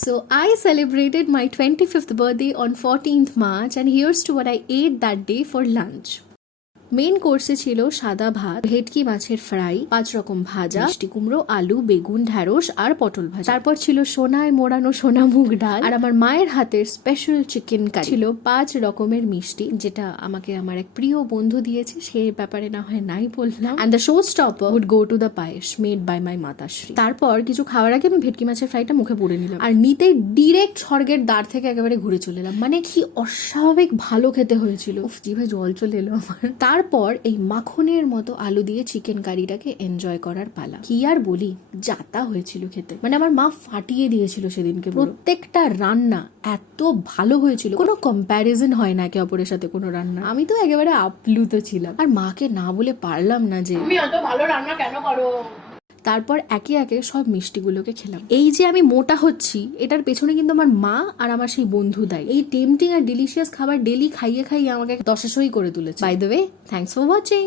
So I celebrated my 25th birthday on 14th March and here's to what I ate that day for lunch. Main কোর্সে ছিল সাদা ভাত, ভেটকি মাছের fry, 5 রকম ভাজা, মিষ্টি কুমড়ো, আলু, বেগুন, ঢ্যাঁড়স আর পটল ভাজা। তারপর ছিল সোনায় মোড়ানো সোনা মুগ ডাল আর আমার মায়ের হাতের স্পেশাল চিকেন কারি। ছিল 5 রকমের মিষ্টি, যেটা আমাকে আমার এক প্রিয় বন্ধু দিয়েছে, সে ব্যাপারে না হয় নাই বললাম। And the showstopper would go to the payesh made by my মাতাশ্রী। তারপর কিছু খাওয়ার আগে আমি ভেটকি মাছের ফ্রাইটা মুখে পুড়ে নিলাম আর নিতেই ডিরেক্ট স্বর্গের দ্বার থেকে একেবারে ঘুরে চলে এলাম। মানে কি অস্বাভাবিক ভালো খেতে হয়েছিল, জিভে জল চলে এলো আমার। তারপর এই মাখনের মতো আলু দিয়ে চিকেন কারিটাকে এনজয় করার পালা। কি আর বলি, যাতা হয়েছিল খেতে, মানে আমার মা ফাটিয়ে দিয়েছিল সেদিনকে। প্রত্যেকটা রান্না এত ভালো হয়েছিল, কোনো কম্প্যারিজন হয় না একে অপরের সাথে কোনো রান্না। আমি তো একেবারে আপ্লুত ছিলাম আর মাকে না বলে পারলাম না যে তুমি এত ভালো রান্না কেন করো। তারপর একে একে সব মিষ্টিগুলোকে খেলাম। এই যে আমি মোটা হচ্ছি, এটার পেছনে কিন্তু আমার মা আর আমার সেই বন্ধু দায়ী। এই টেম্পটিং আর ডিলিশিয়াস খাবার ডেলি খাইয়ে খাইয়ে আমাকে দশাশই করে তুলেছে। By the way, thanks for watching.